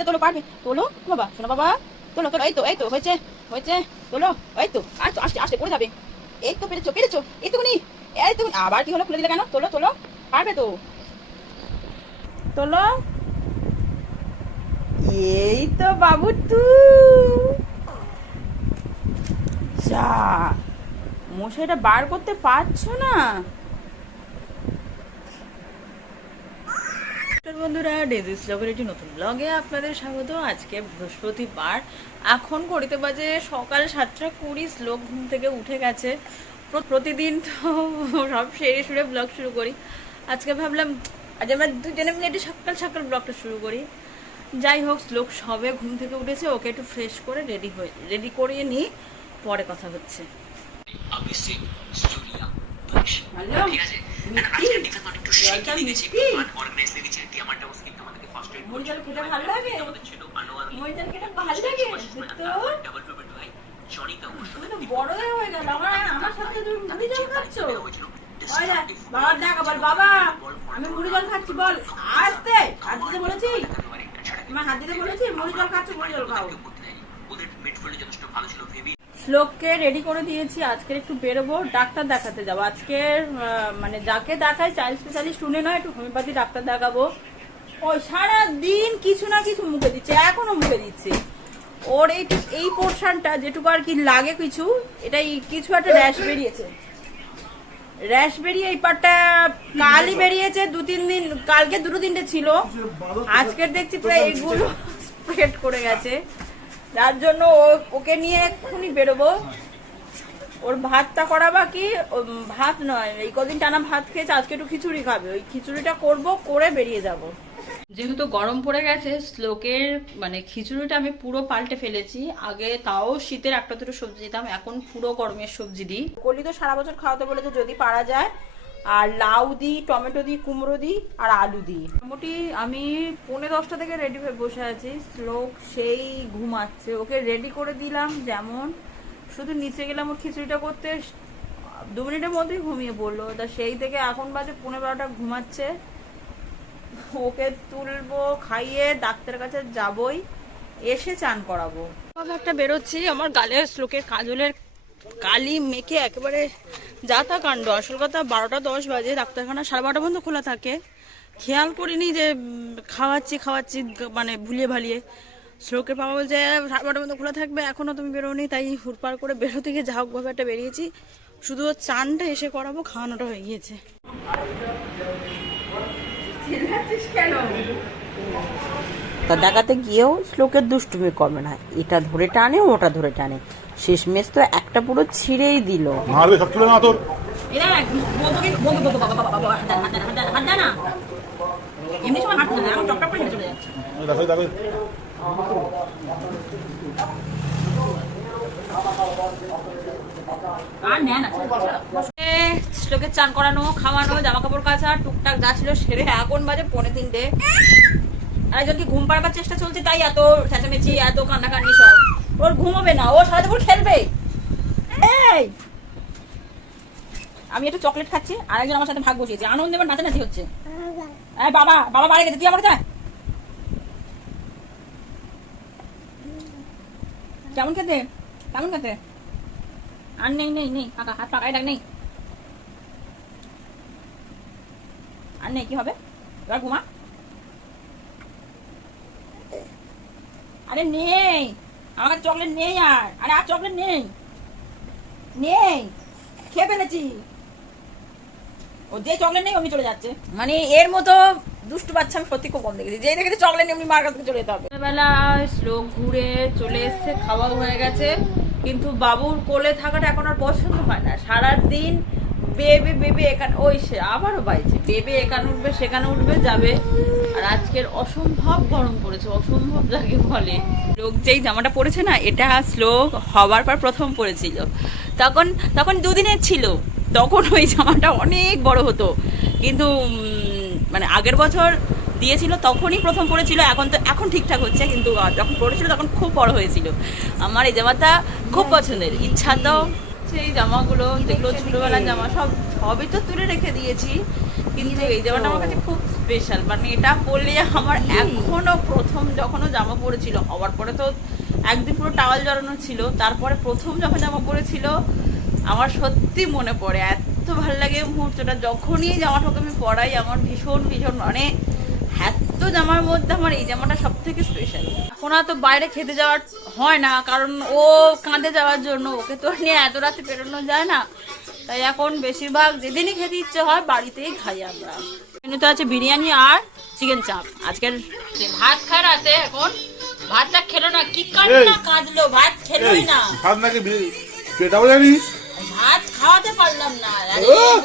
এটা তোলো, পারবে? তোলো, বাবা, শোনো বাবা, তোলো তোলো, এই তো এই তো, হয়েছে হয়েছে, তোলো, এই তো আর তো, আসতে আসতে, পড়ে যাবে। এই তো, পেরেছ পেরেছ, এইটুকুনি এইটুকুনি আবার কি হলো, খুলে দিলে কেন? তোলো তোলো, পারবে তো? তোলো। এই তো বাবু তু যা, মশাইটা বার করতে পারছ না? বন্ধুরা ডেজিস ব্লগের একটি নতুন ব্লগে আপনাদের স্বাগত। আজকে বৃহস্পতিবার এখন করিতে বাজে সকাল সাতটা কুড়ি শ্লোক ঘুম থেকে উঠে গেছে। প্র- প্রতিদিন তো সব সেরে সুরে ব্লগ শুরু করি। আজকে ভাবলাম আজ আমরা দুজনে মিলে একটু সকাল সকাল ব্লগটা শুরু করি। যাই হোক শ্লোক সবে ঘুম থেকে উঠেছে ওকে একটু ফ্রেশ করে রেডি হয়ে রেডি করিয়ে নিই। পরে কথা হচ্ছে। ঠিক আছে? And আজকে টিফিন মানে একটু শেকি দিয়েছি মান অর্গানাইজলি দিয়েছি টিয়ামারটা ওস কিন্তু আমাদেরকে ফার্স্ট এড মুড়ি জল খেতে ভালো লাগে? আমাদের ছিল আনোয়ার মুড়ি জল খেতে ভালো লাগে? তো? বড় হয়ে গেল আমার আমার সাথে তুমি মুড়ি জল খাচ্ছ ওই দেখ, বাবার বাবা আমি মুড়ি জল খাচ্ছি বল আসতে হাত দিতে বলেছি তোমার হাত দিতে বলেছি মুড়ি জল খাচ্ছি মুড়ি জল খাও ওদের মিডফিল্ডে যথেষ্ট ভালো ছিল ভেবি শ্লোককে রেডি করে দিয়েছি আজকে একটু বেরোবো, ডাক্তার দেখাতে যাব। আজকে মানে যাকে দেখাই চাইল্ড স্পেশালিস্ট উনি নয়, একটু হোমিওপ্যাথি ডাক্তার দেখাবো। ওই সারা দিন কিছু না কিছু মুখে দিচ্ছে, এখনও মুখে দিচ্ছে। ওর এই এই পোর্শনটা যেটুকু আর কি লাগে কিছু, এটাই কিছু একটা র্যাশ বেরিয়েছে। র্যাশ বেরিয়ে এই পাটটা কালই বেরিয়েছে, দু, তিন দিন, কালকে দুটো তিনটে ছিল। আজকের দেখছি প্রায় এগুলো স্প্রেড করে গেছে। যার জন্য ও- ওকে নিয়ে এক্ষুনি বেরোবো। ওর ভাতটা করা বাকি ভাত নয়। এই কদিন টানা ভাত খেয়েছে আজকে একটু খিচুড়ি খাবে। ওই খিচুড়িটা করব করে বেরিয়ে যাব। যেহেতু গরম পড়ে গেছে শ্লোকের মানে খিচুড়িটা আমি পুরো পাল্টে ফেলেছি। আগে তাও শীতের একটা দুটো সবজি দিতাম এখন পুরো গরমের সবজি দিই। কলি তো সারা বছর খাওয়াতে বলেছে যদি পারা যায় আর লাউ দিই টমেটো দিই কুমড়ো দিই আর আলু দিই। মোটামুটি আমি পৌনে দশটা থেকে রেডি হয়ে বসে আছি। শ্লোক সেই ঘুমাচ্ছে। ওকে রেডি করে দিলাম যেমন। শুধু নিচে গেলাম ওর খিচুড়িটা করতে। দু মিনিটের মধ্যেই ঘুমিয়ে পড়ল। তা সেই থেকে এখন বাজে পনেরো বারোটা ঘুমাচ্ছে। ওকে তুলবো খাইয়ে ডাক্তারের কাছে যাবই। এসে চান করাবো। একটা বেরোচ্ছি। আমার গালের শ্লোকের কাজলের কালি মেখে একেবারে যা তা কাণ্ড। আসল কথা বারোটা দশ বাজে, ডাক্তারখানা সাড়ে বারোটা পর্যন্ত খোলা থাকে। খেয়াল করিনি যে খাওয়াচ্ছি খাওয়াচ্ছি মানে ভুলিয়ে ভালিয়ে। শ্লোকের বাবা বলছে সাড়ে বারোটা পর্যন্ত খোলা থাকবে এখনও তুমি বেরোনি, তাই হুড়পাড় করে বেরোতে গিয়ে যা হোকভাবে একটা বেরিয়েছি। শুধু চানটা এসে করাবো, খাওয়ানোটা হয়ে গিয়েছে। তা দেখাতে গিয়েও শ্লোকের দুষ্টুমি কমে না। এটা ধরে টানে ওটা ধরে টানে। শেষমেশ তো একটা পুরো ছিঁড়েই দিল। মারবে সব তুলে না তোর। এমনি সময় না এখন করে চলে যাচ্ছে। দেখো দেখো। শ্লোকে চান করানো খাওয়ানো জামা কাপড় কাচা টুকটাক যা ছিল সেরে এখন বাজে পনেরো তিনটে। আরেকজনকে ঘুম পাড়াবার চেষ্টা চলছে তাই এত চেঁচামেচি এত কান্নাকান্নি সব। ওর ঘুমোবে না ও সারা দুপুর খেলবে। এই! আমি একটু চকলেট খাচ্ছি আরেকজন আমার সাথে ভাগ বসিয়েছে। আনন্দ এবার নাচানাচি হচ্ছে। এই বাবা বাবা বাড়ি গেছে তুই আমার কাছে কেমন খেতে? কেমন খেতে? আর নেই নেই নেই ফাঁকা হাত ফাঁকা ডাক নেই। আর নেই কি হবে? এবার ঘুমা। আরে নেই। আমার কাছে চকলেট নেই আর। আরে আর চকলেট নেই। নেই। খেয়ে ফেলেছি। ও যে চকলেট নেই, অমনি চলে যাচ্ছে। মানে এর মতো দুষ্টু বাচ্চা আমি সত্যি খুব কম দেখেছি। যেই দেখেছি চকলেট এমনি মার কাছ চলে যেতে হবে। বেলা শ্লোক ঘুরে চলে এসছে খাওয়া হয়ে গেছে। কিন্তু বাবুর কোলে থাকাটা এখন আর পছন্দ হয় না। সারা দিন বেবে বেবে এখানে ওই সে, আবারও বাইছে। বেবে এখানে উঠবে, সেখানে উঠবে, যাবে। আর আজকের অসম্ভব গরম পড়েছে, অসম্ভব যাকে বলে। লোক যেই জামাটা পরেছে না, এটা শ্লোক হবার পর প্রথম পরেছিল। তখন তখন দুদিনের ছিল। তখন ওই জামাটা অনেক বড় হতো। কিন্তু মানে আগের বছর দিয়েছিল, তখনই প্রথম পড়েছিল এখন তো, এখন ঠিকঠাক হচ্ছে। কিন্তু যখন পড়েছিল তখন খুব বড় হয়েছিল। আমার এই জামাটা খুব পছন্দের। ইচ্ছা তো সেই জামাগুলো যেগুলো ছোটবেলার জামা সব সবই তো তুলে রেখে দিয়েছি। কিন্তু এই জামাটা আমার কাছে খুব স্পেশাল মানে এটা পরলে আমার এখনও প্রথম যখনও জামা পড়েছিল হওয়ার পরে তো একদিন পুরো টাওয়াল জড়ানো ছিল তারপরে প্রথম যখন জামা পড়েছিল আমার সত্যি মনে পড়ে। এত ভালো লাগে মুহূর্তটা। যখনই এই জামাটাকে আমি পরাই আমার ভীষণ ভীষণ মানে এত জামার মধ্যে আমার এই জামাটা সব থেকে স্পেশাল এখন তো বাইরে খেতে যাওয়ার হয় না কারণ ও কাঁদে যাওয়ার জন্য ওকে তো নিয়ে এত রাতে বেরোনো যায় না। তাই এখন বেশিরভাগ যেদিনই খেতে ইচ্ছে হয় বাড়িতেই খাই আমরা। মেনুতে আছে বিরিয়ানি আর চিকেন চাপ। আজকের ভাত খায় রাতে এখন ভাতটা খেলো না কি কান্না কাঁদলো ভাত খেলোই না। ভাত নাকি পেটাও জানিস? ভাত খাওয়াতে পারলাম না।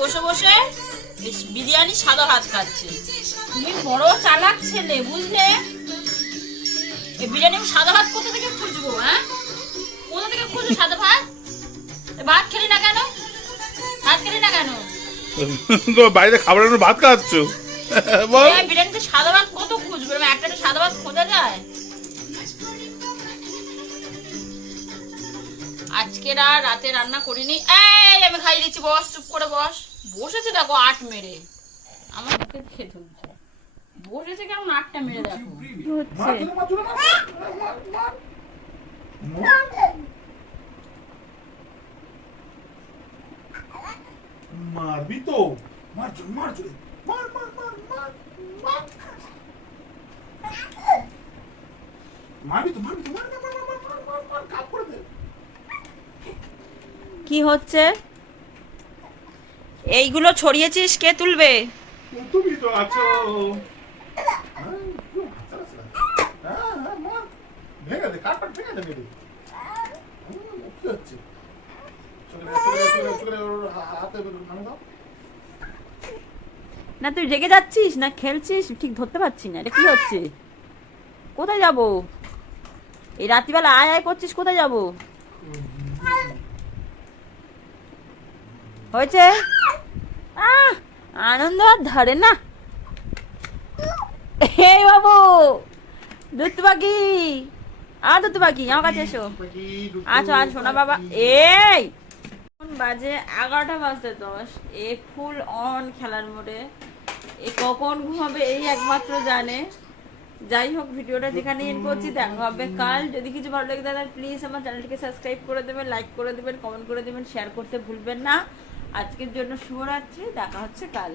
বসে বসে বিরিয়ানি সাদা ভাত খাচ্ছে। তুমি বড় চালাক ছেলে বুঝলে? এই বিরিয়ানি আমি সাদা ভাত কোথা থেকে খুঁজবো হ্যাঁ? কোথা থেকে খুঁজবো সাদা ভাত? ভাত খেলি না কেন? ভাত খেলি না কেন? বাইরে খাবারের ভাত খাচ্ছ? বিরিয়ানিতে সাদা ভাত কত খুঁজবো? একটা সাদা ভাত খোঁজা যায়। আজকের আর রাতে রান্না করিনি। এই আমি খাই দিচ্ছি বস চুপ করে বস। বসেছে দেখো আট মেরে। আমার বুকে খেয়ে বসেছে কেমন আটটা মেরে দেখো। মারবি তো। মার মার মার মার মার মার মার। মারবি তো মারবি তো। মার মার মার মার মার মার মার কাপ করে দে। কি হচ্ছে? এইগুলো ছড়িয়েছিস? কে তুলবে? তুমি তো আছো। না তুই রেগে যাচ্ছিস না খেলছিস? ঠিক ধরতে পারছি না। এটা কি হচ্ছে? কোথায় যাব? এই রাত্রিবেলা আয় আয় করছিস কোথায় যাব? হয়েছে? আনন্দ আর ধরে না। এই বাবু, দুধ পাখি। আর দুধ পাখি, আমার কাছে এসো। আচ্ছা আচ্ছা শোনা বাবা। এই বাজে এগারোটা বাজতে দশ। এ ফুল অন খেলার মোড়ে। এ কখন ঘুমাবে এই একমাত্র জানে। যাই হোক, ভিডিওটা যেখানে এন্ড করছি, দেখা হবে কাল। যদি কিছু ভালো লাগে, তাহলে প্লিজ আমার চ্যানেলটিকে সাবস্ক্রাইব করে দেবেন লাইক করে দেবেন কমেন্ট করে দেবেন শেয়ার করতে ভুলবেন না। আজকের জন্য শুভরাত্রি দেখা হচ্ছে কাল।